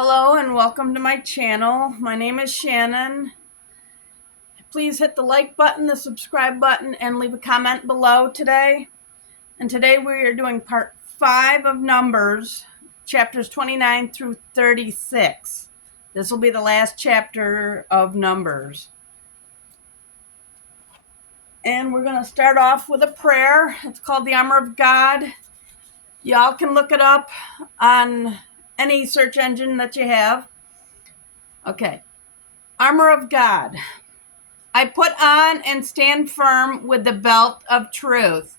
Hello and welcome to my channel. My name is Shannon. Please hit the like button, the subscribe button, and leave a comment below today. And today we are doing part 5 of Numbers, chapters 29 through 36. This will be the last chapter of Numbers. And we're going to start off with a prayer. It's called the Armor of God. Y'all can look it up on any search engine that you have. Okay. Armor of God. I put on and stand firm with the belt of truth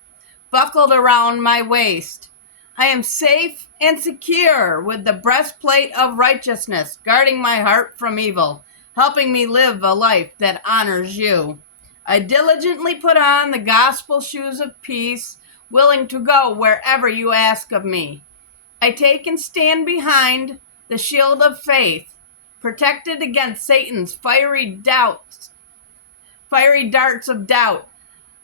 buckled around my waist. I am safe and secure with the breastplate of righteousness guarding my heart from evil, helping me live a life that honors you. I diligently put on the gospel shoes of peace, willing to go wherever you ask of me. I take and stand behind the shield of faith, protected against Satan's fiery darts of doubt,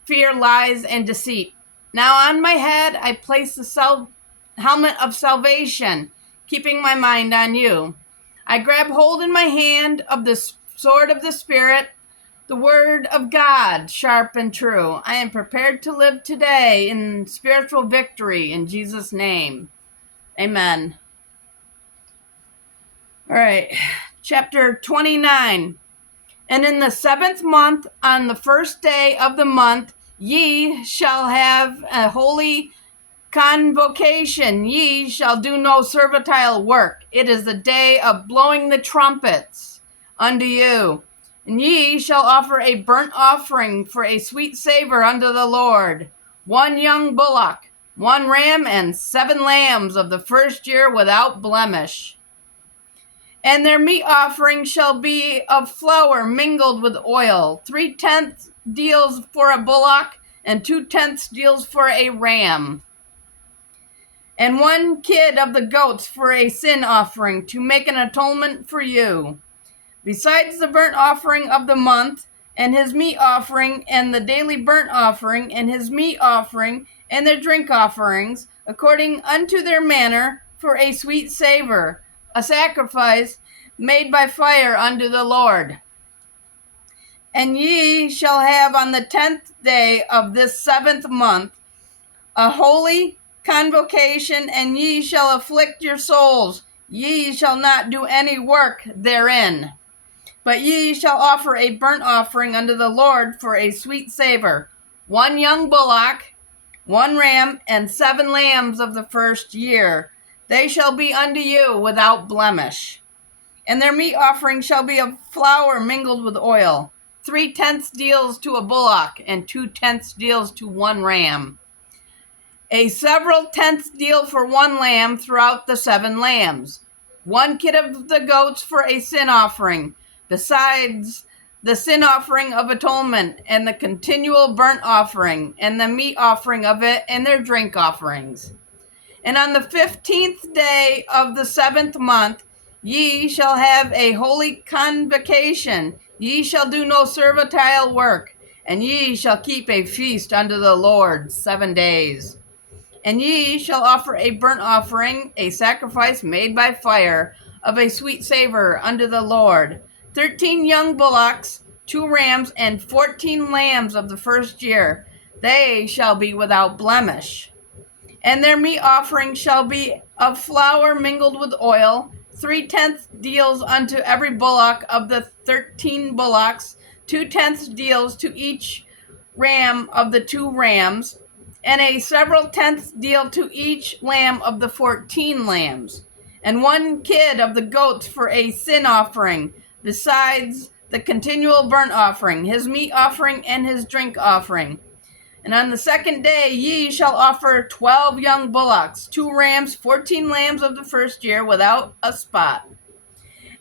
fear, lies, and deceit. Now on my head I place the helmet of salvation, keeping my mind on you. I grab hold in my hand of the sword of the Spirit, the word of God, sharp and true. I am prepared to live today in spiritual victory in Jesus' name. Amen. All right, chapter 29. And in the 7th month, on the first day of the month, ye shall have a holy convocation. Ye shall do no servile work. It is the day of blowing the trumpets unto you. And ye shall offer a burnt offering for a sweet savor unto the Lord. 1 young bullock, 1 ram, and 7 lambs of the first year without blemish. And their meat offering shall be of flour mingled with oil, 3/10 deals for a bullock, and 2/10 deals for a ram. And 1 kid of the goats for a sin offering, to make an atonement for you. Besides the burnt offering of the month, and his meat offering, and the daily burnt offering, and his meat offering, and their drink offerings, according unto their manner, for a sweet savor, a sacrifice made by fire unto the Lord. And ye shall have on the 10th day of this 7th month a holy convocation, and ye shall afflict your souls. Ye shall not do any work therein, but ye shall offer a burnt offering unto the Lord for a sweet savor, 1 young bullock, 1 ram, and 7 lambs of the first year. They shall be unto you without blemish. And their meat offering shall be of flour mingled with oil, 3/10 deals to a bullock, and 2/10 deals to 1 ram. A several tenths deal for 1 lamb throughout the 7 lambs. 1 kid of the goats for a sin offering, besides the sin offering of atonement, and the continual burnt offering, and the meat offering of it, and their drink offerings. And on the 15th day of the 7th month, ye shall have a holy convocation. Ye shall do no servile work, and ye shall keep a feast unto the Lord 7 days. And ye shall offer a burnt offering, a sacrifice made by fire, of a sweet savor unto the Lord. 13 young bullocks, 2 rams, and 14 lambs of the first year. They shall be without blemish. And their meat offering shall be of flour mingled with oil, 3/10 deals unto every bullock of the 13 bullocks, 2/10 deals to each ram of the 2 rams, and a several tenths deal to each lamb of the 14 lambs, and 1 kid of the goats for a sin offering, besides the continual burnt offering, his meat offering, and his drink offering. And on the 2nd day ye shall offer 12 young bullocks, 2 rams, 14 lambs of the first year without a spot.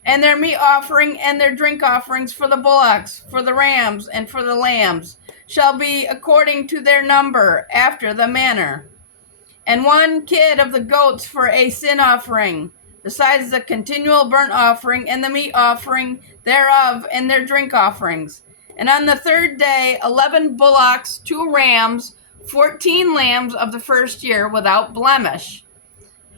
And their meat offering and their drink offerings for the bullocks, for the rams, and for the lambs shall be according to their number, after the manner. And 1 kid of the goats for a sin offering, besides the continual burnt offering, and the meat offering thereof, and their drink offerings. And on the 3rd day 11 bullocks, 2 rams, 14 lambs of the first year without blemish.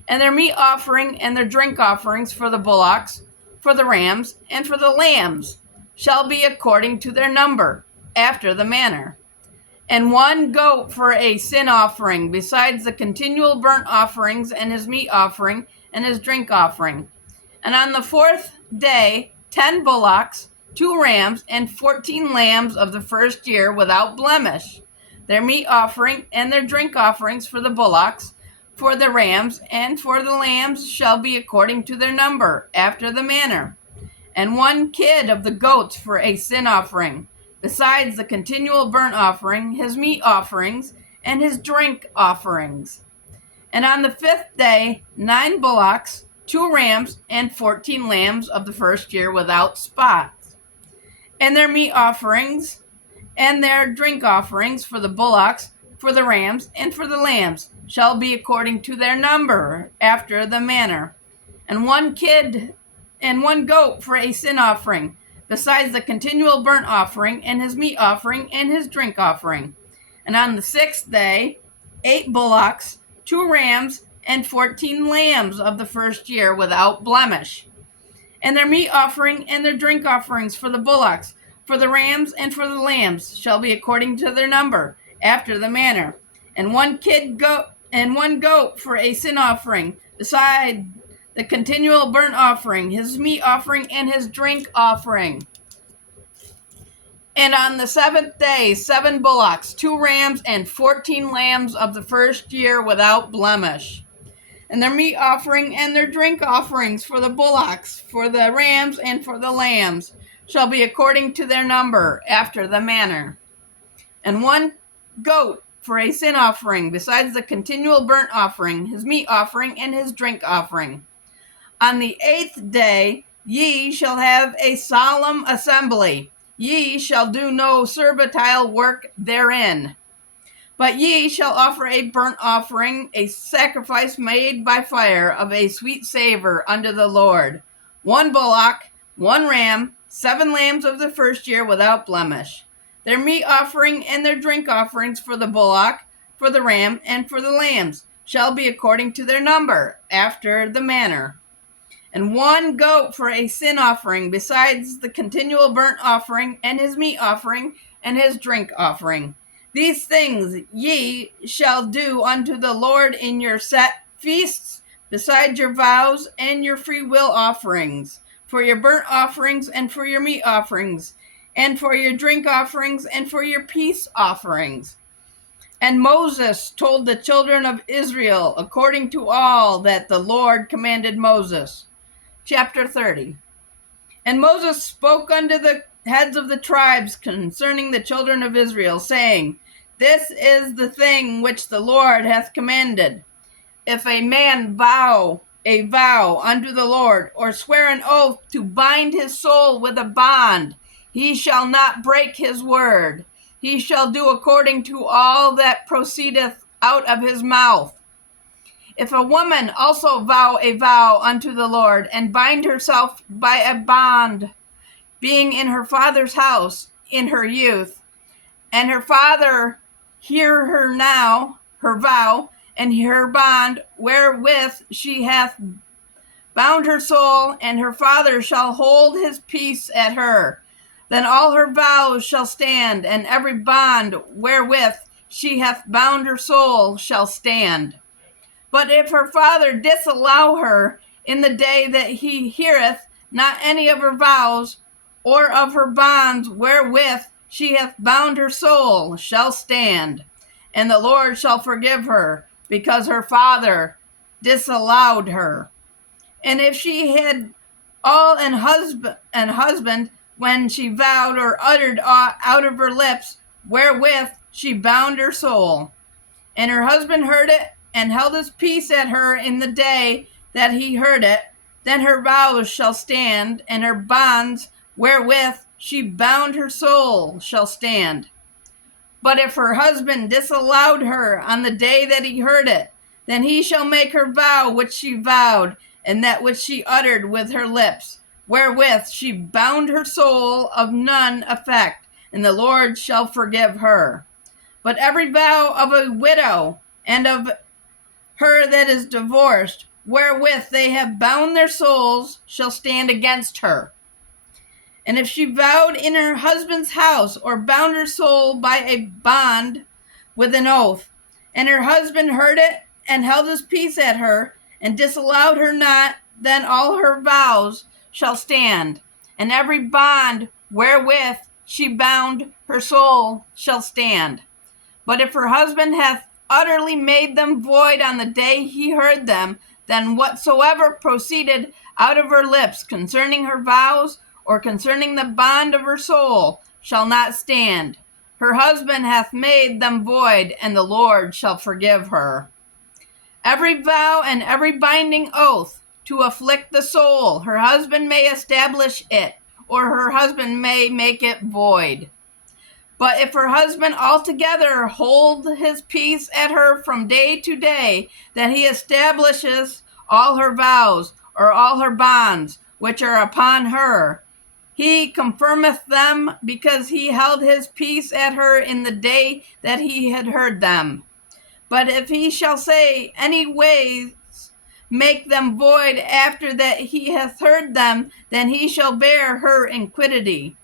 And their meat offering and their drink offerings for the bullocks, for the rams, and for the lambs shall be according to their number, after the manner. And 1 goat for a sin offering, besides the continual burnt offerings and his meat offering and his drink offering. And on the 4th day, 10 bullocks, 2 rams, and 14 lambs of the first year without blemish. Their meat offering and their drink offerings for the bullocks, for the rams, and for the lambs shall be according to their number, after the manner. And 1 kid of the goats for a sin offering, besides the continual burnt offering, his meat offerings, and his drink offerings. And on the 5th day, 9 bullocks, 2 rams, and 14 lambs of the first year without spots. And their meat offerings and their drink offerings for the bullocks, for the rams, and for the lambs shall be according to their number, after the manner. And 1 kid and 1 goat for a sin offering, besides the continual burnt offering, and his meat offering, and his drink offering. And on the 6th day, 8 bullocks, 2 rams, and 14 lambs of the first year without blemish. And their meat offering and their drink offerings for the bullocks, for the rams, and for the lambs shall be according to their number, after the manner. And 1 goat and 1 goat for a sin offering, beside the continual burnt offering, his meat offering, and his drink offering. And on the 7th day, 7 bullocks, 2 rams, and 14 lambs of the first year without blemish. And their meat offering and their drink offerings for the bullocks, for the rams, and for the lambs shall be according to their number, after the manner. And 1 goat for a sin offering, besides the continual burnt offering, his meat offering, and his drink offering. On the 8th day ye shall have a solemn assembly. Ye shall do no servile work therein. But ye shall offer a burnt offering, a sacrifice made by fire of a sweet savor unto the Lord. 1 bullock, 1 ram, 7 lambs of the first year without blemish. Their meat offering and their drink offerings for the bullock, for the ram, and for the lambs shall be according to their number, after the manner. And 1 goat for a sin offering, besides the continual burnt offering, and his meat offering, and his drink offering. These things ye shall do unto the Lord in your set feasts, beside your vows and your free will offerings, for your burnt offerings, and for your meat offerings, and for your drink offerings, and for your peace offerings. And Moses told the children of Israel, according to all that the Lord commanded Moses. Chapter 30. And Moses spoke unto the heads of the tribes concerning the children of Israel, saying, This is the thing which the Lord hath commanded. If a man vow a vow unto the Lord, or swear an oath to bind his soul with a bond, he shall not break his word. He shall do according to all that proceedeth out of his mouth. If a woman also vow a vow unto the Lord, and bind herself by a bond, being in her father's house in her youth, and her father hear her now, her vow, and her bond wherewith she hath bound her soul, and her father shall hold his peace at her, then all her vows shall stand, and every bond wherewith she hath bound her soul shall stand. But if her father disallow her in the day that he heareth not any of her vows, or of her bonds wherewith she hath bound her soul, shall stand, and the Lord shall forgive her, because her father disallowed her. And if she had all an husband when she vowed or uttered out of her lips wherewith she bound her soul, and her husband heard it, and held his peace at her in the day that he heard it, then her vows shall stand, and her bonds wherewith she bound her soul shall stand. But if her husband disallowed her on the day that he heard it, then he shall make her vow which she vowed, and that which she uttered with her lips, wherewith she bound her soul, of none effect, and the Lord shall forgive her. But every vow of a widow, and of her that is divorced, wherewith they have bound their souls shall stand against her. And if she vowed in her husband's house, or bound her soul by a bond with an oath, and her husband heard it, and held his peace at her, and disallowed her not, then all her vows shall stand, and every bond wherewith she bound her soul shall stand. But if her husband hath utterly made them void on the day he heard them, then whatsoever proceeded out of her lips concerning her vows, or concerning the bond of her soul, shall not stand. Her husband hath made them void, and the Lord shall forgive her. Every vow and every binding oath to afflict the soul, her husband may establish it, or her husband may make it void. But if her husband altogether hold his peace at her from day to day, that he establishes all her vows, or all her bonds, which are upon her, he confirmeth them, because he held his peace at her in the day that he had heard them. But if he shall say any ways make them void after that he hath heard them, then he shall bear her iniquity.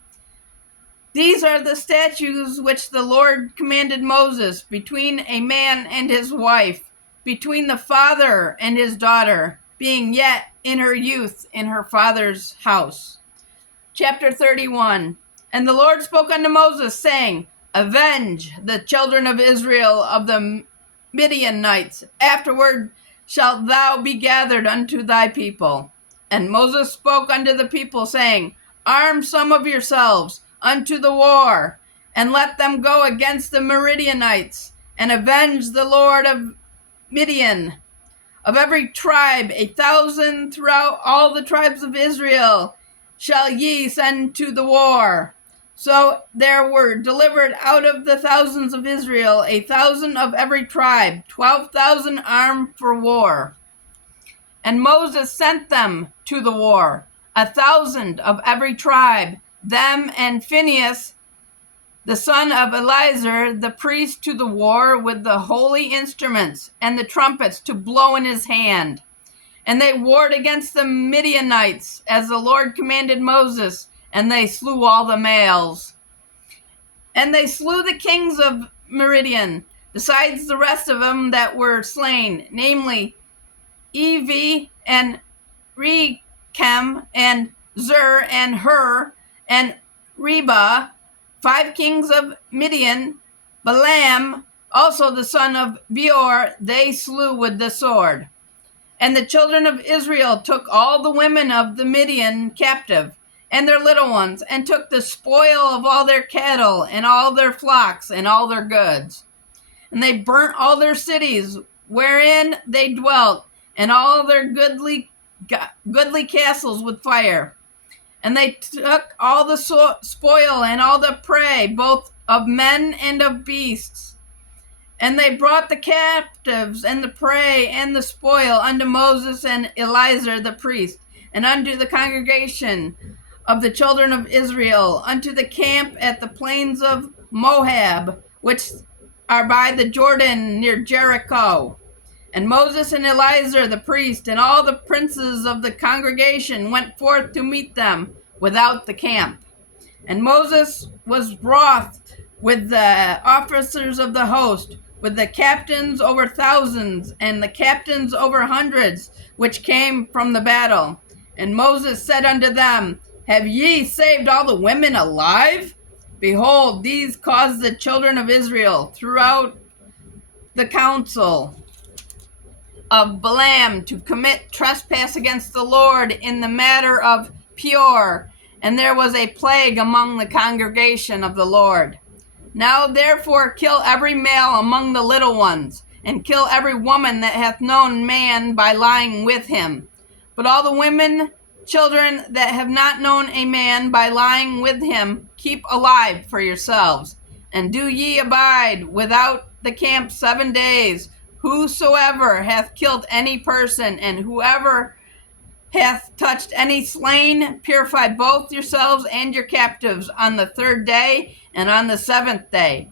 These are the statutes which the Lord commanded Moses between a man and his wife, between the father and his daughter, being yet in her youth in her father's house. Chapter 31. And the Lord spoke unto Moses, saying, Avenge the children of Israel of the Midianites. Afterward shalt thou be gathered unto thy people. And Moses spoke unto the people, saying, Arm some of yourselves unto the war, and let them go against the Midianites, and avenge the Lord of Midian. Of every tribe 1,000 throughout all the tribes of Israel shall ye send to the war. So there were delivered out of the thousands of Israel 1,000 of every tribe, 12,000 armed for war. And Moses sent them to the war, 1,000 of every tribe, them and Phinehas, the son of Eleazar, the priest, to the war with the holy instruments and the trumpets to blow in his hand. And they warred against the Midianites, as the Lord commanded Moses, and they slew all the males. And they slew the kings of Midian, besides the rest of them that were slain, namely Evi and Rechem and Zur and Hur and Reba, 5 kings of Midian. Balaam, also the son of Beor, they slew with the sword. And the children of Israel took all the women of the Midian captive, and their little ones, and took the spoil of all their cattle, and all their flocks, and all their goods. And they burnt all their cities wherein they dwelt, and all their goodly castles with fire. And they took all the spoil and all the prey, both of men and of beasts. And they brought the captives and the prey and the spoil unto Moses and Eleazar the priest, and unto the congregation of the children of Israel, unto the camp at the plains of Moab, which are by the Jordan near Jericho. And Moses and Eleazar the priest and all the princes of the congregation went forth to meet them without the camp. And Moses was wroth with the officers of the host, with the captains over thousands and the captains over hundreds, which came from the battle. And Moses said unto them, Have ye saved all the women alive? Behold, these caused the children of Israel throughout the council of Balaam to commit trespass against the Lord in the matter of Peor, and there was a plague among the congregation of the Lord. Now therefore kill every male among the little ones, and kill every woman that hath known man by lying with him. But all the women, children that have not known a man by lying with him, keep alive for yourselves. And do ye abide without the camp 7 days. Whosoever hath killed any person, and whoever hath touched any slain, purify both yourselves and your captives on the 3rd day and on the 7th day.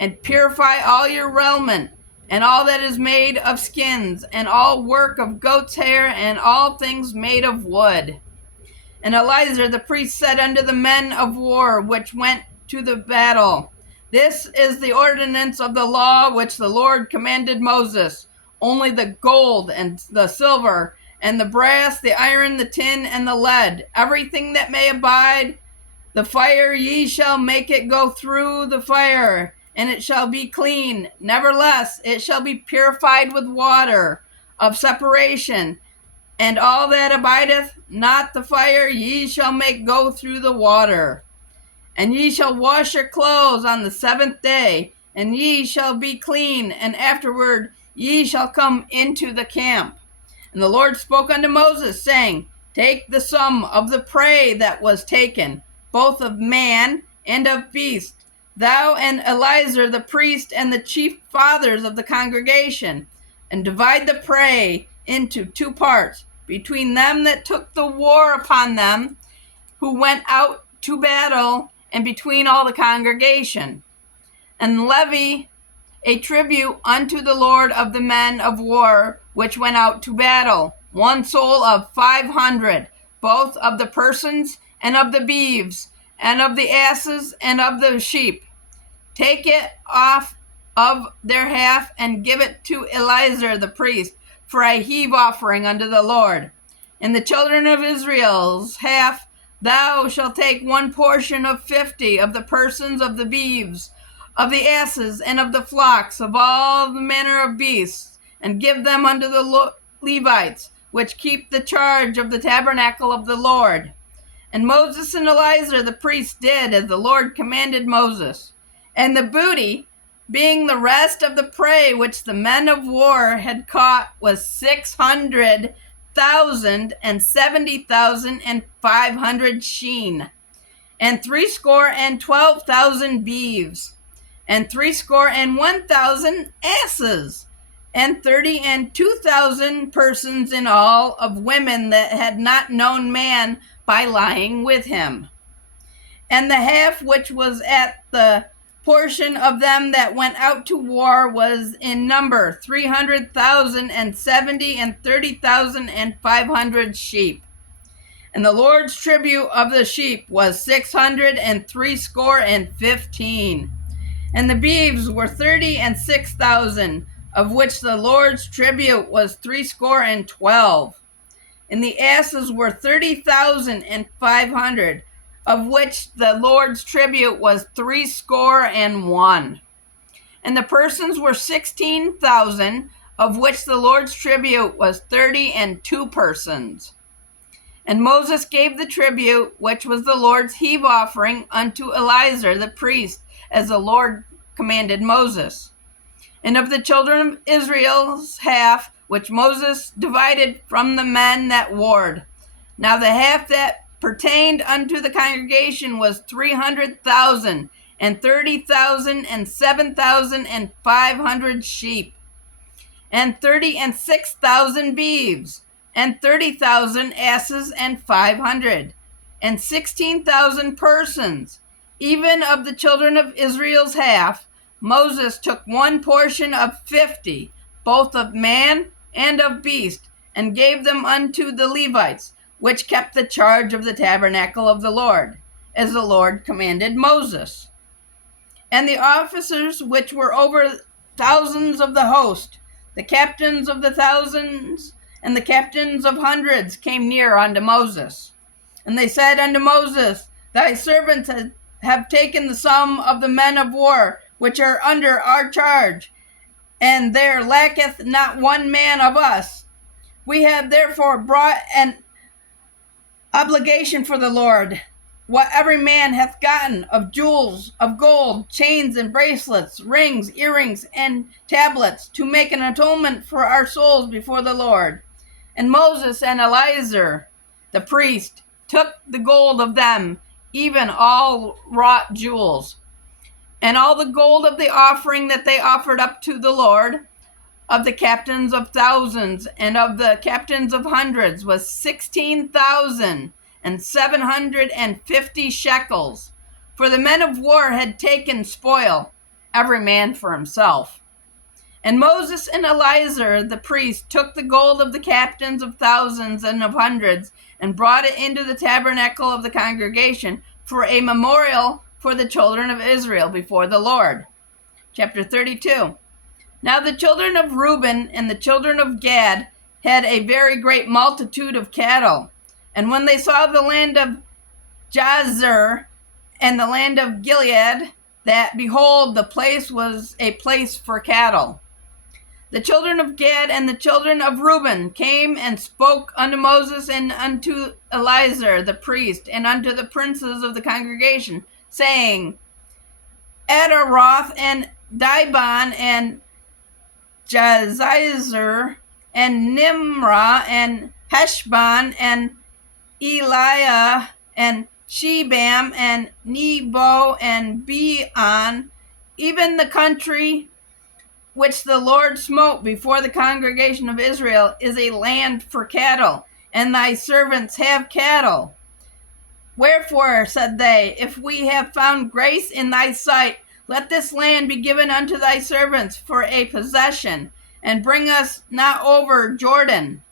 And purify all your raiment, and all that is made of skins, and all work of goat's hair, and all things made of wood. And Eleazar the priest said unto the men of war which went to the battle, This is the ordinance of the law which the Lord commanded Moses. Only the gold and the silver and the brass, the iron, the tin, and the lead, everything that may abide the fire, ye shall make it go through the fire, and it shall be clean. Nevertheless, it shall be purified with water of separation. And all that abideth not the fire, ye shall make go through the water. And ye shall wash your clothes on the 7th day, and ye shall be clean, and afterward ye shall come into the camp. And the Lord spoke unto Moses, saying, Take the sum of the prey that was taken, both of man and of beast, thou and Eleazar the priest and the chief fathers of the congregation, and divide the prey into 2 parts, between them that took the war upon them, who went out to battle, and between all the congregation. And levy a tribute unto the Lord of the men of war which went out to battle, 1 soul of 500, both of the persons and of the beeves, and of the asses and of the sheep. Take it off of their half, and give it to Eleazar the priest for a heave offering unto the Lord. And the children of Israel's half, thou shalt take 1 portion of 50 of the persons, of the beeves, of the asses, and of the flocks, of all the manner of beasts, and give them unto the Levites, which keep the charge of the tabernacle of the Lord. And Moses and Eleazar the priest did as the Lord commanded Moses. And the booty, being the rest of the prey which the men of war had caught, was 600,000 and 70,500 sheen, and 312,000 beeves, and 301,000 asses, and 32,000 persons in all, of women that had not known man by lying with him. And the half which was at the portion of them that went out to war was in number 300,000 and 70 and 30,500 sheep. And the Lord's tribute of the sheep was 615. And the beeves were 36,000, of which the Lord's tribute was 312. And the asses were 30,500, of which the Lord's tribute was 301. And the persons were 16,000, of which the Lord's tribute was 32 persons. And Moses gave the tribute, which was the Lord's heave offering, unto Eleazar the priest, as the Lord commanded Moses. And of the children of Israel's half, which Moses divided from the men that warred. Now the half that pertained unto the congregation was 300,000, and 30,000, and 7,500 sheep, and 36,000 beeves, and 30,000 asses, and 500, and 16,000 persons. Even of the children of Israel's half, Moses took 1 portion of 50, both of man and of beast, and gave them unto the Levites, which kept the charge of the tabernacle of the Lord, as the Lord commanded Moses. And the officers which were over thousands of the host, the captains of the thousands, and the captains of hundreds, came near unto Moses. And they said unto Moses, Thy servants have taken the sum of the men of war, which are under our charge, and there lacketh not 1 man of us. We have therefore brought an obligation for the Lord, what every man hath gotten of jewels, of gold, chains and bracelets, rings, earrings, and tablets, to make an atonement for our souls before the Lord. And Moses and Eleazar the priest took the gold of them, even all wrought jewels, and all the gold of the offering that they offered up to the Lord, of the captains of thousands and of the captains of hundreds, was 16,750 shekels. For the men of war had taken spoil, every man for himself. And Moses and Eleazar the priest took the gold of the captains of thousands and of hundreds, and brought it into the tabernacle of the congregation for a memorial for the children of Israel before the Lord. Chapter 32. Now the children of Reuben and the children of Gad had a very great multitude of cattle. And when they saw the land of Jazer and the land of Gilead, that, behold, the place was a place for cattle. The children of Gad and the children of Reuben came and spoke unto Moses and unto Eleazar the priest and unto the princes of the congregation, saying, Adaroth and Dibon and Jazer and Nimrah and Heshbon and Eliah and Shebam and Nebo and Beon, even the country which the Lord smote before the congregation of Israel, is a land for cattle, and thy servants have cattle. Wherefore, said they, if we have found grace in thy sight, let this land be given unto thy servants for a possession, and bring us not over Jordan.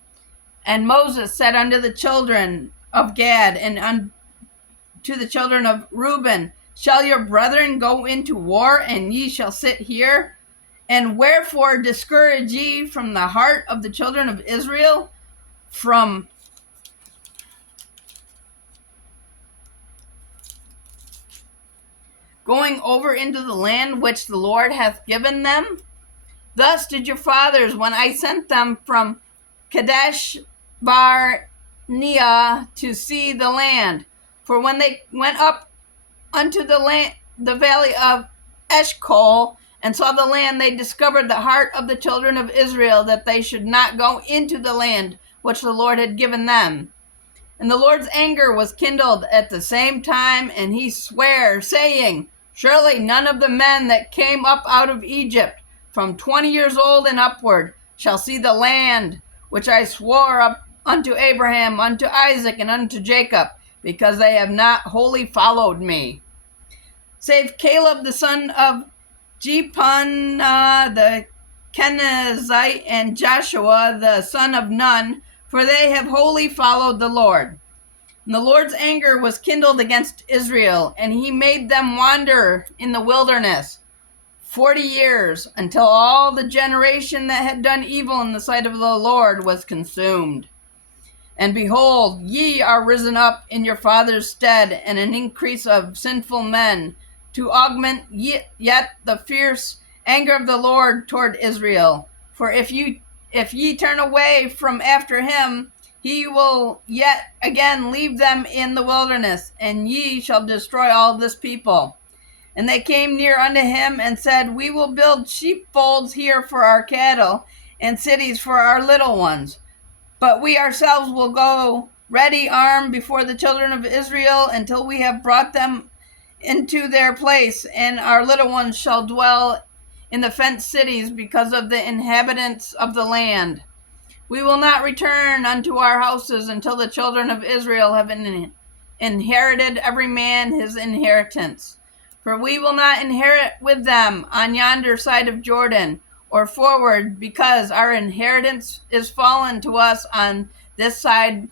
And Moses said unto the children of Gad and unto the children of Reuben, shall your brethren go into war, and ye shall sit here? And wherefore discourage ye from the heart of the children of Israel from going over into the land which the Lord hath given them? Thus did your fathers when I sent them from Kadesh Barnea to see the land. For when they went up unto the valley of Eshcol, and saw the land, they discovered the heart of the children of Israel, that they should not go into the land which the Lord had given them. And the Lord's anger was kindled at the same time, and he sware, saying, surely none of the men that came up out of Egypt, from 20 years old and upward, shall see the land which I swore up unto Abraham, unto Isaac, and unto Jacob, because they have not wholly followed me. Save Caleb the son of Jephunneh the Kenizzite, and Joshua the son of Nun, for they have wholly followed the Lord. And the Lord's anger was kindled against Israel, and he made them wander in the wilderness 40 years, until all the generation that had done evil in the sight of the Lord was consumed. And behold, ye are risen up in your father's stead, and an increase of sinful men, to augment yet the fierce anger of the Lord toward Israel. For if ye turn away from after him, he will yet again leave them in the wilderness, and ye shall destroy all this people. And they came near unto him and said, we will build sheepfolds here for our cattle, and cities for our little ones. But we ourselves will go ready armed before the children of Israel until we have brought them into their place, and our little ones shall dwell in the fenced cities because of the inhabitants of the land. We will not return unto our houses until the children of Israel have inherited every man his inheritance. For we will not inherit with them on yonder side of Jordan, or forward, because our inheritance is fallen to us on this side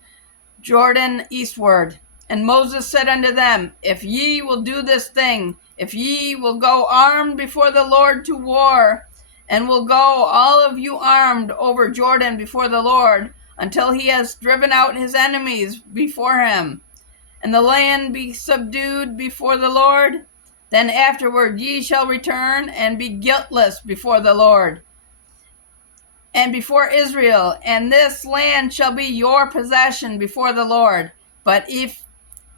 Jordan eastward. And Moses said unto them, if ye will do this thing, if ye will go armed before the Lord to war, and will go all of you armed over Jordan before the Lord, until he has driven out his enemies before him, and the land be subdued before the Lord, then afterward ye shall return and be guiltless before the Lord and before Israel, and this land shall be your possession before the Lord. But if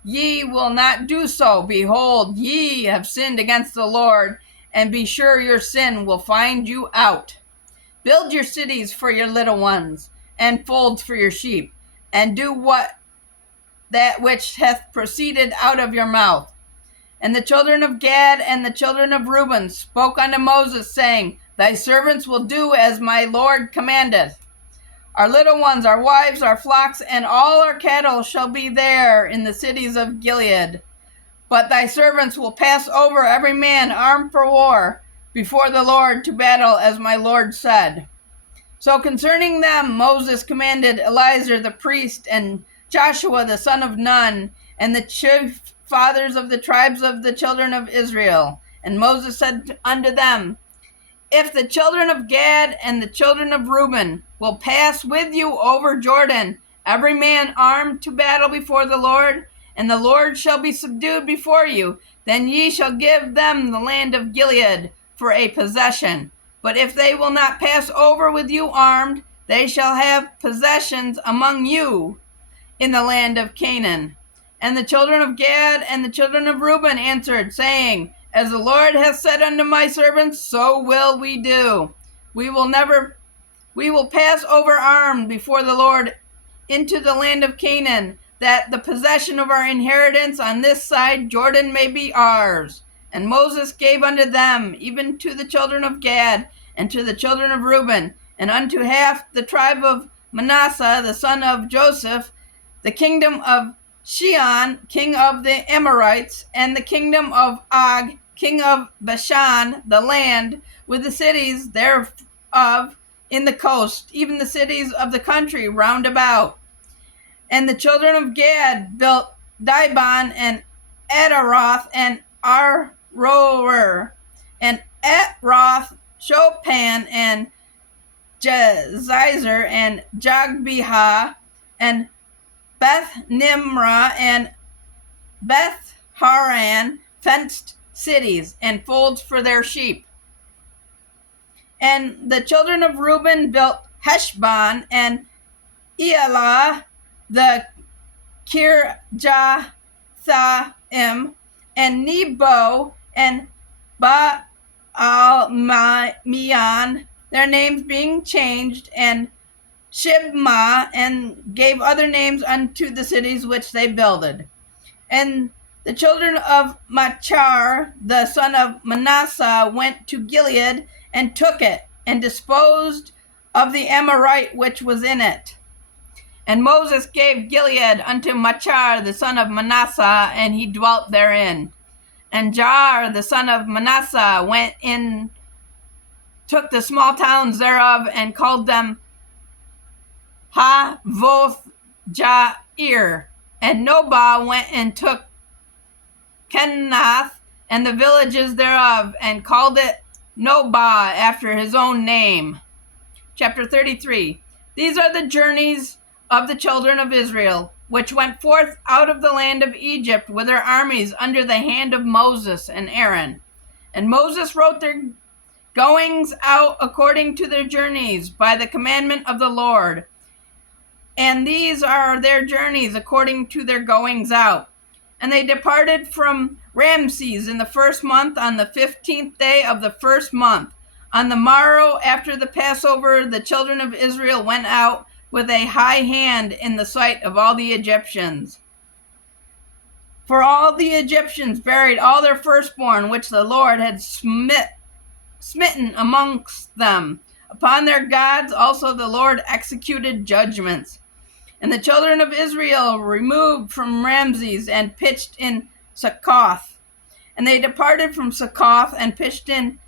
ye will not do so, behold, ye have sinned against the Lord, and be sure your sin will find you out. Build your cities for your little ones, and folds for your sheep, and do that which hath proceeded out of your mouth. And the children of Gad and the children of Reuben spoke unto Moses, saying, thy servants will do as my Lord commandeth. Our little ones, our wives, our flocks, and all our cattle shall be there in the cities of Gilead. But thy servants will pass over every man armed for war, before the Lord to battle, as my Lord said. So concerning them, Moses commanded Eleazar the priest and Joshua the son of Nun and the chief fathers of the tribes of the children of Israel. And Moses said unto them, if the children of Gad and the children of Reuben will pass with you over Jordan, every man armed to battle before the Lord, and the Lord shall be subdued before you, then ye shall give them the land of Gilead for a possession. But if they will not pass over with you armed, they shall have possessions among you in the land of Canaan. And the children of Gad and the children of Reuben answered, saying, as the Lord hath said unto my servants, so will we do. We will pass over armed before the Lord into the land of Canaan, that the possession of our inheritance on this side Jordan may be ours. And Moses gave unto them, even to the children of Gad, and to the children of Reuben, and unto half the tribe of Manasseh, the son of Joseph, the kingdom of Sihon, king of the Amorites, and the kingdom of Og, king of Bashan, the land, with the cities thereof in the coast, even the cities of the country round about. And the children of Gad built Dibon, and Adaroth, and Aroer, and Atroth, Shopan, and Jazizer, and Jogbehah, and Beth Nimrah, and Beth Haran, fenced cities, and folds for their sheep. And the children of Reuben built Heshbon, and Elah, the Kirjathaim, and Nebo, and Baal-Meon, their names being changed, and Shibmah, and gave other names unto the cities which they builded. And the children of Machar, the son of Manasseh, went to Gilead, and took it, and disposed of the Amorite which was in it. And Moses gave Gilead unto Machar, the son of Manasseh, and he dwelt therein. And Jair, the son of Manasseh, went in, took the small towns thereof, and called them Havoth Jair. And Nobah went and took Kenath and the villages thereof, and called it Nobah after his own name. Chapter 33. These are the journeys of the children of Israel, which went forth out of the land of Egypt with their armies under the hand of Moses and Aaron. And Moses wrote their goings out according to their journeys by the commandment of the Lord. And these are their journeys according to their goings out. And they departed from Ramses in the first month, on the 15th day of the first month. On the morrow after the Passover, the children of Israel went out with a high hand in the sight of all the Egyptians. For all the Egyptians buried all their firstborn, which the Lord had smitten amongst them. Upon their gods also the Lord executed judgments. And the children of Israel removed from Ramses and pitched in Succoth. And they departed from Succoth and pitched in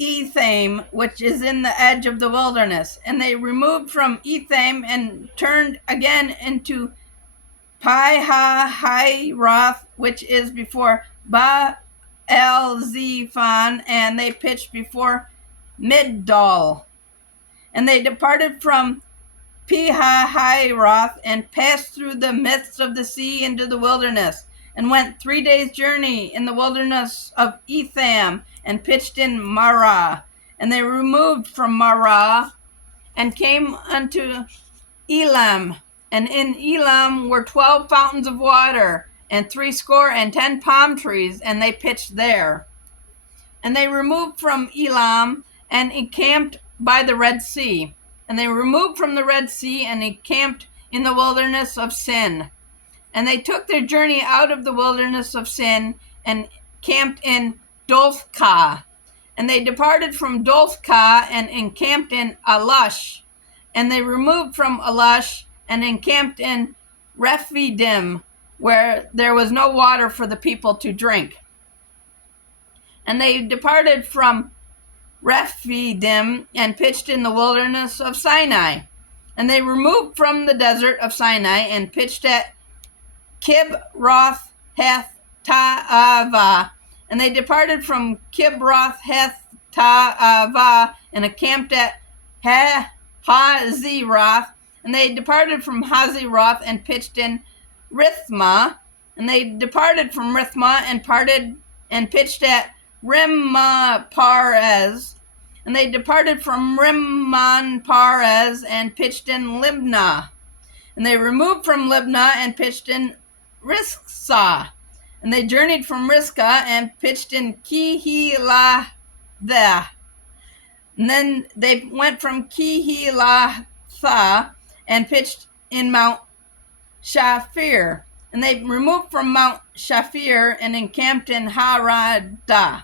Etham, which is in the edge of the wilderness. And they removed from Etham and turned again into Pi-hahiroth, which is before Baal-zephon, and they pitched before Migdol. And they departed from Pi-hahiroth and passed through the midst of the sea into the wilderness, and went 3 days' journey in the wilderness of Etham, and pitched in Marah. And they removed from Marah and came unto Elam. And in Elam were 12 fountains of water, and 70 palm trees, and they pitched there. And they removed from Elam and encamped by the Red Sea. And they removed from the Red Sea and encamped in the wilderness of Sin. And they took their journey out of the wilderness of Sin and camped in Dophkah. And they departed from Dophkah and encamped in Alush. And they removed from Alush and encamped in Rephidim, where there was no water for the people to drink. And they departed from Rephidim and pitched in the wilderness of Sinai. And they removed from the desert of Sinai and pitched at Kibroth Hattaavah. And they departed from Kibroth Hattaavah and encamped at Hazeroth. And they departed from Hazeroth and pitched in Rithmah. And they departed from Rithmah and pitched at Rimmon-Perez. And they departed from Rimmon-Perez and pitched in Libnah. And they removed from Libnah and pitched in Rizkah. And they journeyed from Rizkah and pitched in Kehelathah. And then they went from Kehelathah and pitched in Mount Shafir. And they removed from Mount Shafir and encamped in Haradah.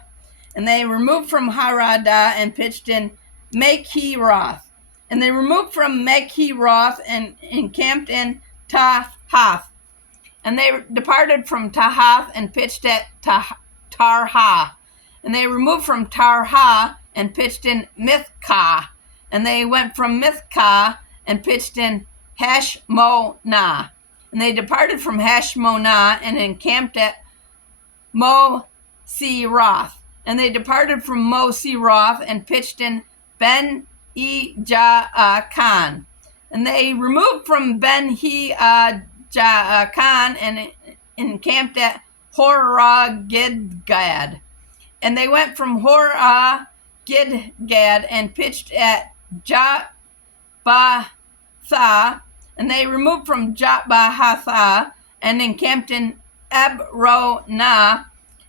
And they removed from Haradah and pitched in Megheroth. And they removed from Megheroth and encamped in Tahath. And they departed from Tahath and pitched at Tarha. And they removed from Tarha and pitched in Mithkah. And they went from Mithkah and pitched in Hashmonah. And they departed from Hashmonah and encamped at Moseroth. And they departed from Moseroth and pitched in Ben-Jaakan. And they removed from Ben-Jaakan and encamped at Horah-Gidgad. And they went from Horah-Gidgad and pitched at Jotbathah. And they removed from Jotbathah and encamped in Ebronah.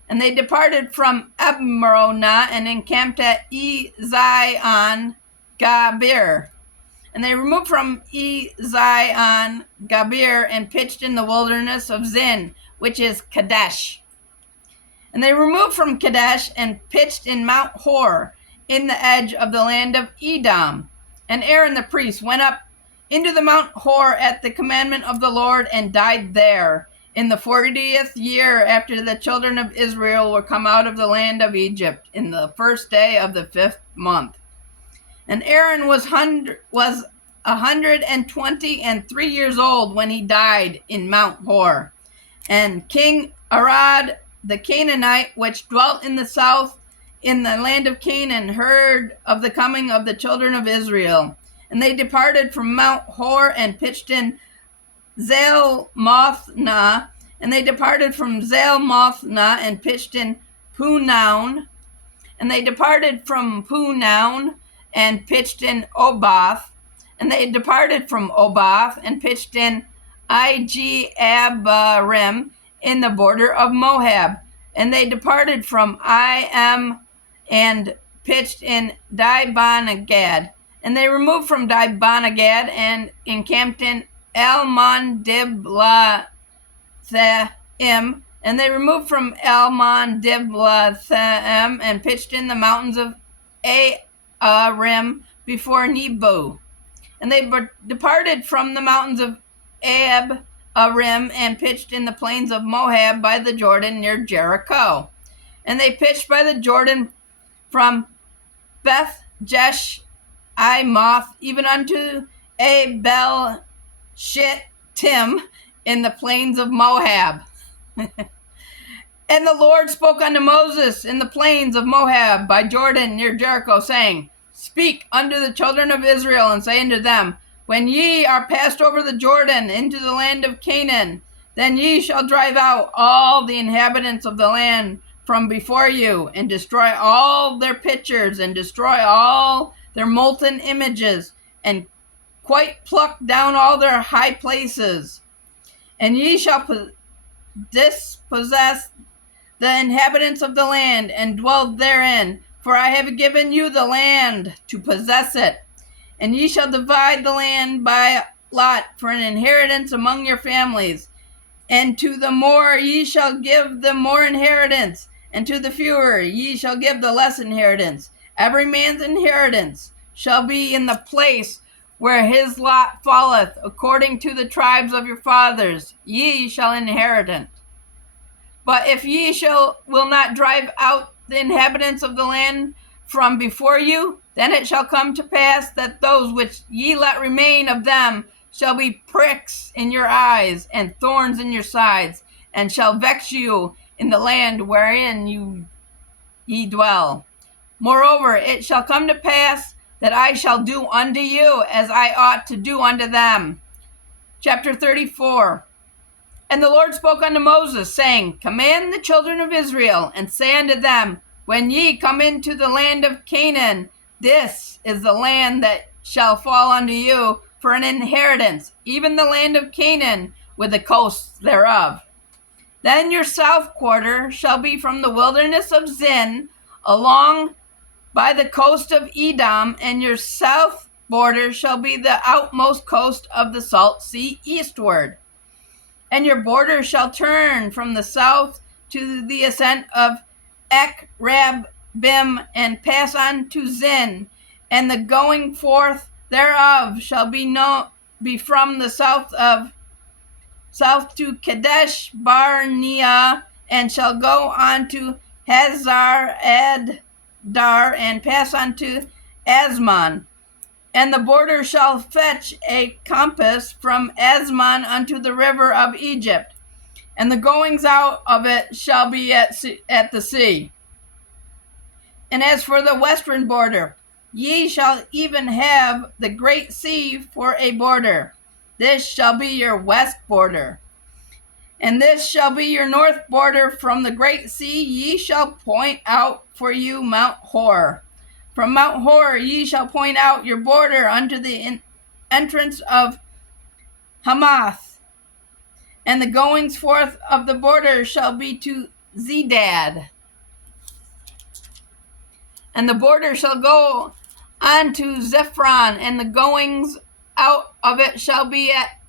And they departed from Ebronah and encamped at Ezion-Gabir. And they removed from Ezion-Gabir and pitched in the wilderness of Zin, which is Kadesh. And they removed from Kadesh and pitched in Mount Hor, in the edge of the land of Edom. And Aaron the priest went up into the Mount Hor at the commandment of the Lord and died there, in the 40th year after the children of Israel were come out of the land of Egypt, in the first day of the 5th month. And Aaron was 123 years old when he died in Mount Hor. And King Arad the Canaanite, which dwelt in the south in the land of Canaan, heard of the coming of the children of Israel. And they departed from Mount Hor and pitched in Zalmothna. And they departed from Zalmothna and pitched in Punon. And they departed from Punon and pitched in Oboth. And they departed from Oboth and pitched in Ijeabarim in the border of Moab. And they departed from Iam and pitched in Dibonagad. And they removed from Dibonagad and encamped in Almon-Diblathaim. And they removed from Almon-Diblathaim and pitched in the mountains of Arim before Nebo. And they departed from the mountains of Arim and pitched in the plains of Moab by the Jordan near Jericho. And they pitched by the Jordan from Beth-Jeshimoth even unto Abel Shittim in the plains of Moab. And the Lord spoke unto Moses in the plains of Moab by Jordan near Jericho, saying, Speak unto the children of Israel, and say unto them, When ye are passed over the Jordan into the land of Canaan, then ye shall drive out all the inhabitants of the land from before you, and destroy all their pitchers, and destroy all their molten images, and quite pluck down all their high places. And ye shall dispossess the inhabitants of the land, and dwell therein, for I have given you the land to possess it. And ye shall divide the land by lot for an inheritance among your families. And to the more ye shall give the more inheritance, and to the fewer ye shall give the less inheritance. Every man's inheritance shall be in the place where his lot falleth, according to the tribes of your fathers, ye shall inherit it. But if ye will not drive out the inhabitants of the land from before you, then it shall come to pass that those which ye let remain of them shall be pricks in your eyes and thorns in your sides, and shall vex you in the land wherein ye dwell. Moreover, it shall come to pass that I shall do unto you as I ought to do unto them. Chapter 34. And the Lord spoke unto Moses, saying, Command the children of Israel, and say unto them, When ye come into the land of Canaan, this is the land that shall fall unto you for an inheritance, even the land of Canaan, with the coasts thereof. Then your south quarter shall be from the wilderness of Zin, along by the coast of Edom, and your south border shall be the outmost coast of the salt sea eastward. And your border shall turn from the south to the ascent of Akrabbim, and pass on to Zin, and the going forth thereof shall be from the south to Kadesh Barnea, and shall go on to Hazar Dar, and pass on to Asmon. And the border shall fetch a compass from Asmon unto the river of Egypt, and the goings out of it shall be at the sea. And as for the western border, ye shall even have the great sea for a border. This shall be your west border. And this shall be your north border from the great sea. Ye shall point out for you Mount Hor. From Mount Hor ye shall point out your border unto the entrance of Hamath. And the goings forth of the border shall be to Zedad. And the border shall go on to Zephron, and the goings out of it shall be at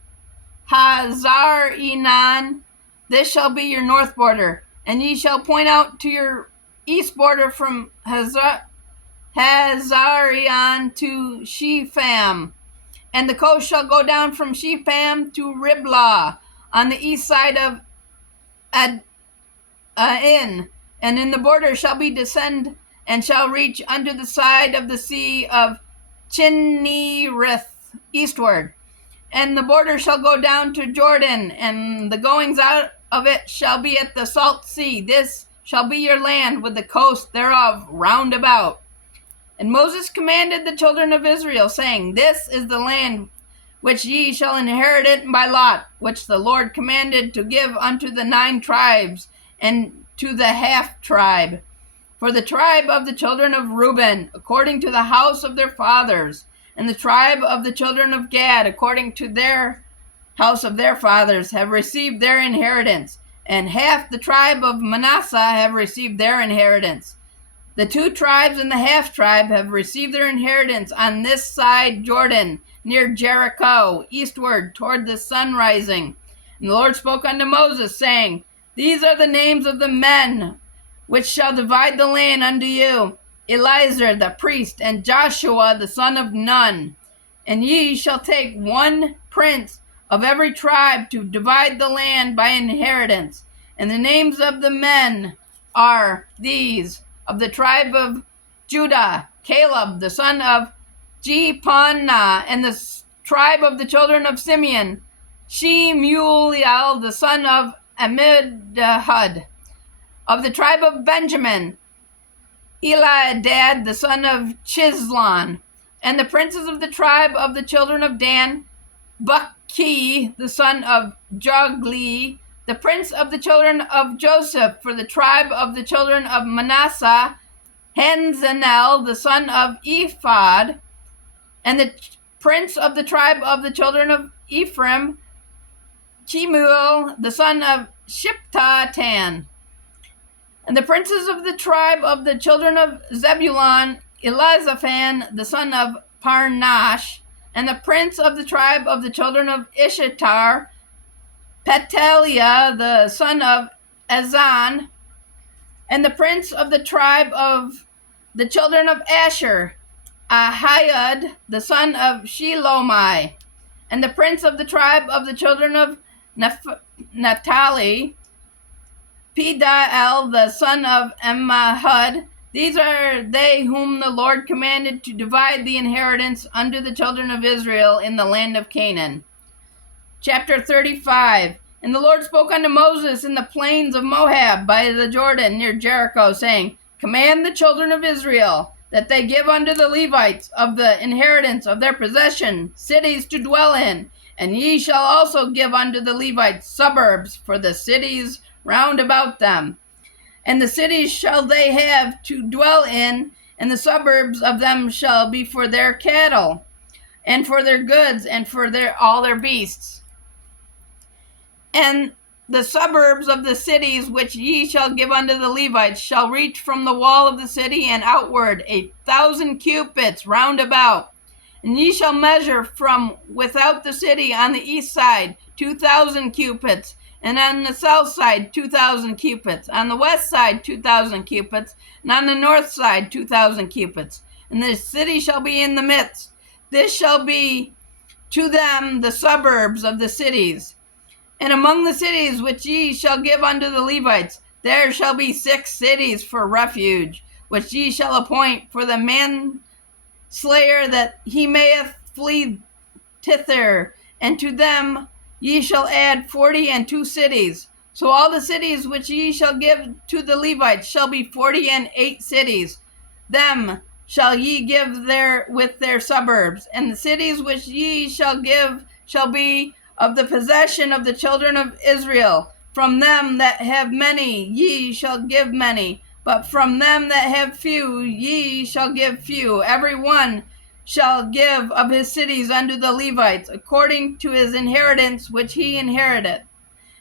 Hazar Enan. This shall be your north border. And ye shall point out to your east border from Hazarion to Shepham. And the coast shall go down from Shepham to Riblah on the east side of Ain. And in the border shall be descend, and shall reach unto the side of the sea of Chinnereth eastward. And the border shall go down to Jordan, and the goings out of it shall be at the salt sea. This shall be your land, with the coast thereof round about. And Moses commanded the children of Israel, saying, This is the land which ye shall inherit it by lot, which the Lord commanded to give unto the 9 tribes, and to the half tribe. For the tribe of the children of Reuben, according to the house of their fathers, and the tribe of the children of Gad, according to their house of their fathers, have received their inheritance, and half the tribe of Manasseh have received their inheritance. The 2 tribes and the half tribe have received their inheritance on this side Jordan, near Jericho, eastward toward the sun rising. And the Lord spoke unto Moses, saying, These are the names of the men which shall divide the land unto you, Eleazar the priest, and Joshua the son of Nun. And ye shall take 1 prince of every tribe to divide the land by inheritance. And the names of the men are these: of the tribe of Judah, Caleb the son of Jephunneh; and the tribe of the children of Simeon, Shemuel the son of Amminadab; of the tribe of Benjamin, Eliadad the son of Chislon; and the princes of the tribe of the children of Dan, Buki the son of Jogli; the prince of the children of Joseph for the tribe of the children of Manasseh, Hanzanel the son of Ephod; and the prince of the tribe of the children of Ephraim, Chemuel the son of Shiptatan; and the princes of the tribe of the children of Zebulun, Elizaphan the son of Parnash; and the prince of the tribe of the children of Issachar, Petaliah the son of Azan; and the prince of the tribe of the children of Asher, Ahiad the son of Shelomai; and the prince of the tribe of the children of Naphtali, Pedael, the son of Ammihud. These are they whom the Lord commanded to divide the inheritance unto the children of Israel in the land of Canaan. Chapter 35. And the Lord spoke unto Moses in the plains of Moab by the Jordan near Jericho, saying, Command the children of Israel that they give unto the Levites of the inheritance of their possession cities to dwell in, and ye shall also give unto the Levites suburbs for the cities round about them. And the cities shall they have to dwell in, and the suburbs of them shall be for their cattle, and for their goods, and for all their beasts. And the suburbs of the cities which ye shall give unto the Levites shall reach from the wall of the city and outward 1,000 cubits round about. And ye shall measure from without the city on the east side 2,000 cubits, and on the south side 2,000 cubits, on the west side 2,000 cubits, and on the north side 2,000 cubits. And the city shall be in the midst. This shall be to them the suburbs of the cities. And among the cities which ye shall give unto the Levites, there shall be 6 cities for refuge, which ye shall appoint for the manslayer, that he mayeth flee thither. And to them ye shall add 42 cities. So all the cities which ye shall give to the Levites shall be 48 cities. Them shall ye give there with their suburbs. And the cities which ye shall give shall be of the possession of the children of Israel. From them that have many ye shall give many, but from them that have few ye shall give few. Every one shall give of his cities unto the Levites, according to his inheritance which he inherited.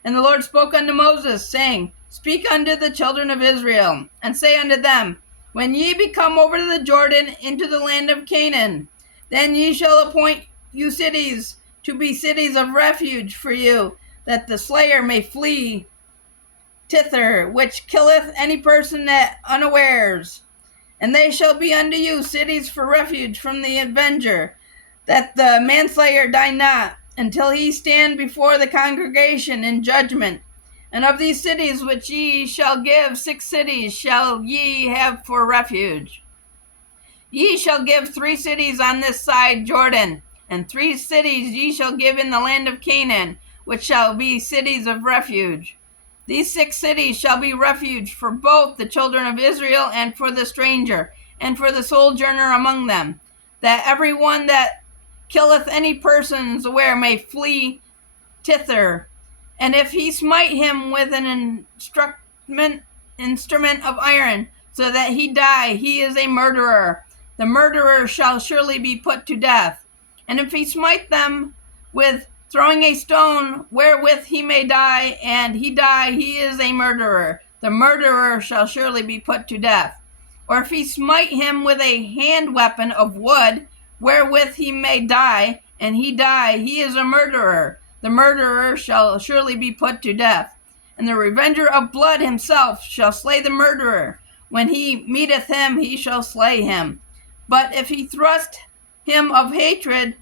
And the Lord spoke unto Moses, saying, Speak unto the children of Israel, and say unto them, When ye be come over the Jordan into the land of Canaan, then ye shall appoint you cities to be cities of refuge for you, that the slayer may flee thither, which killeth any person that unawares. And they shall be unto you cities for refuge from the avenger, that the manslayer die not, until he stand before the congregation in judgment. And of these cities which ye shall give, 6 cities shall ye have for refuge. Ye shall give 3 cities on this side Jordan, and 3 cities ye shall give in the land of Canaan, which shall be cities of refuge. These 6 cities shall be refuge for both the children of Israel and for the stranger, and for the sojourner among them, that every one that killeth any persons aware may flee thither. And if he smite him with an instrument of iron, so that he die, he is a murderer. The murderer shall surely be put to death. And if he smite them with throwing a stone wherewith he may die, and he die, he is a murderer. The murderer shall surely be put to death. Or if he smite him with a hand weapon of wood, wherewith he may die, and he die, he is a murderer. The murderer shall surely be put to death. And the revenger of blood himself shall slay the murderer. When he meeteth him, he shall slay him. But if he thrust him of hatred,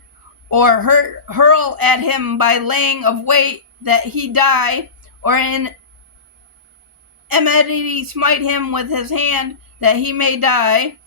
or hurl at him by laying of weight, that he die, or in enmity smite him with his hand, that he may die,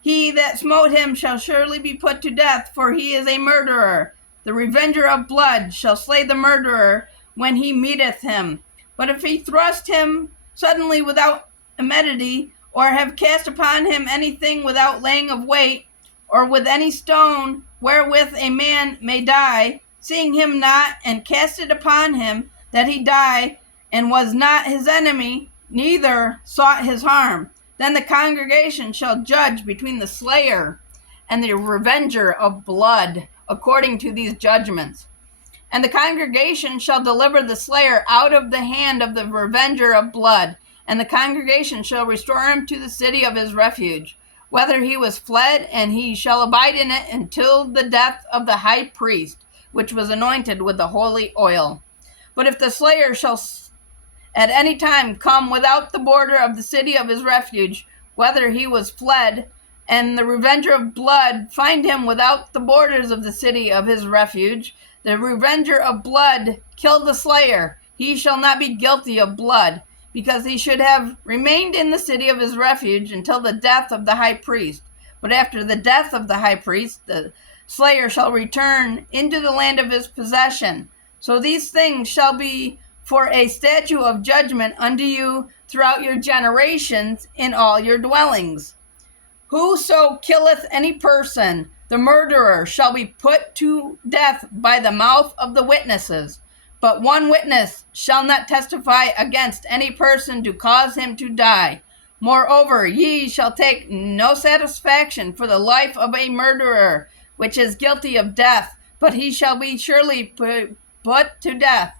he that smote him shall surely be put to death, for he is a murderer. The revenger of blood shall slay the murderer when he meeteth him. But if he thrust him suddenly without enmity, or have cast upon him anything without laying of weight, or with any stone wherewith a man may die, seeing him not, and cast it upon him, that he die, and was not his enemy, neither sought his harm, then the congregation shall judge between the slayer and the revenger of blood, according to these judgments. And the congregation shall deliver the slayer out of the hand of the revenger of blood, and the congregation shall restore him to the city of his refuge, whether he was fled, and he shall abide in it until the death of the high priest, which was anointed with the holy oil. But if the slayer shall at any time come without the border of the city of his refuge, whether he was fled, and the revenger of blood find him without the borders of the city of his refuge, the revenger of blood kill the slayer, he shall not be guilty of blood. because he should have remained in the city of his refuge until the death of the high priest. But after the death of the high priest, the slayer shall return into the land of his possession. So these things shall be for a statute of judgment unto you throughout your generations in all your dwellings. Whoso killeth any person, the murderer, shall be put to death by the mouth of the witnesses. But one witness shall not testify against any person to cause him to die. Moreover, ye shall take no satisfaction for the life of a murderer, which is guilty of death, but he shall be surely put to death.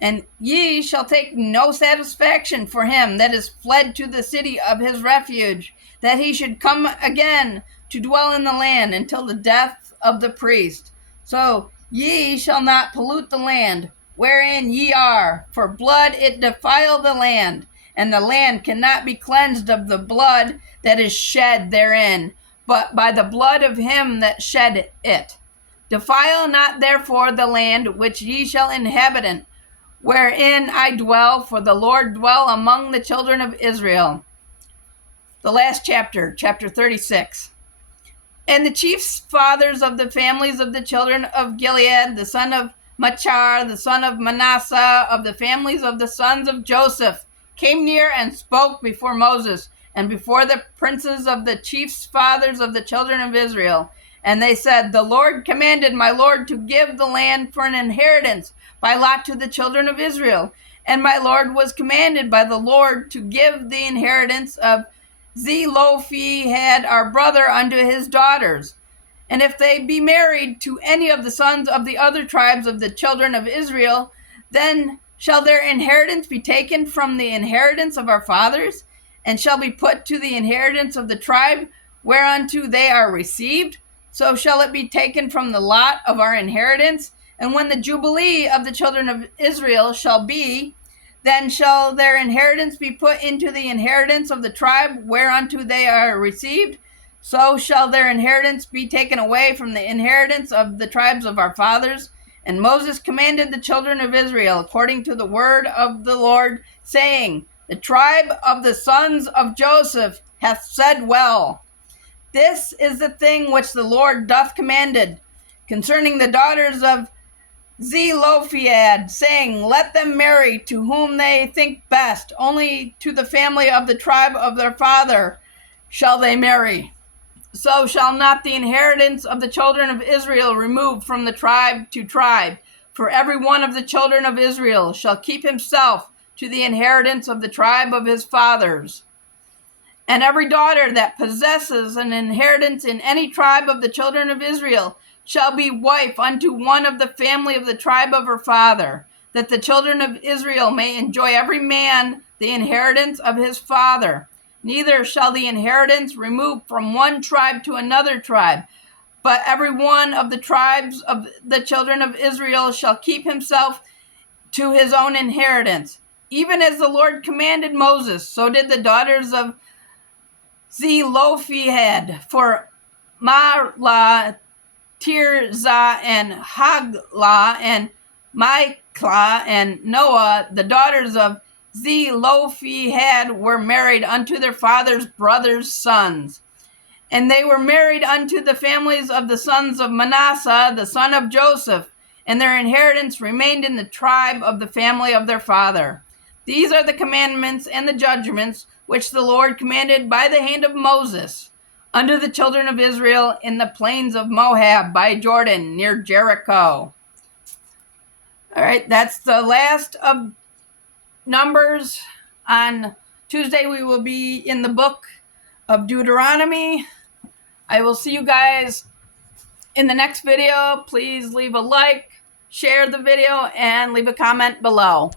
And ye shall take no satisfaction for him that is fled to the city of his refuge, that he should come again to dwell in the land until the death of the priest. So ye shall not pollute the land wherein ye are, for blood it defile the land, and the land cannot be cleansed of the blood that is shed therein, but by the blood of him that shed it. Defile not therefore the land which ye shall inhabit, wherein I dwell, for the Lord dwell among the children of Israel. The last chapter, chapter 36. And the chief fathers of the families of the children of Gilead, the son of Machar, the son of Manasseh, of the families of the sons of Joseph, came near and spoke before Moses and before the princes of the chief fathers of the children of Israel. And they said, the Lord commanded my Lord to give the land for an inheritance by lot to the children of Israel. And my Lord was commanded by the Lord to give the inheritance of Zelophehad our brother unto his daughters. And if they be married to any of the sons of the other tribes of the children of Israel, then shall their inheritance be taken from the inheritance of our fathers, and shall be put to the inheritance of the tribe whereunto they are received. So shall it be taken from the lot of our inheritance. And when the jubilee of the children of Israel shall be, then shall their inheritance be put into the inheritance of the tribe whereunto they are received. So shall their inheritance be taken away from the inheritance of the tribes of our fathers. And Moses commanded the children of Israel according to the word of the Lord, saying, the tribe of the sons of Joseph hath said well. This is the thing which the Lord doth commanded concerning the daughters of Zelophehad, saying, let them marry to whom they think best, only to the family of the tribe of their father shall they marry. So shall not the inheritance of the children of Israel remove from the tribe to tribe, for every one of the children of Israel shall keep himself to the inheritance of the tribe of his fathers. And every daughter that possesses an inheritance in any tribe of the children of Israel shall be wife unto one of the family of the tribe of her father, that the children of Israel may enjoy every man the inheritance of his father. Neither shall the inheritance remove from one tribe to another tribe, but every one of the tribes of the children of Israel shall keep himself to his own inheritance. Even as the Lord commanded Moses, so did the daughters of Zelophehad, for Mahlah, Tirzah, and Haglah, and Michlah, and Noah, the daughters of Zelophehad, were married unto their father's brothers' sons. And they were married unto the families of the sons of Manasseh, the son of Joseph, and their inheritance remained in the tribe of the family of their father. These are the commandments and the judgments which the Lord commanded by the hand of Moses unto the children of Israel in the plains of Moab by Jordan near Jericho. All right, that's the last of Numbers. On Tuesday, we will be in the book of Deuteronomy. I will see you guys in the next video. Please leave a like, share the video, and leave a comment below.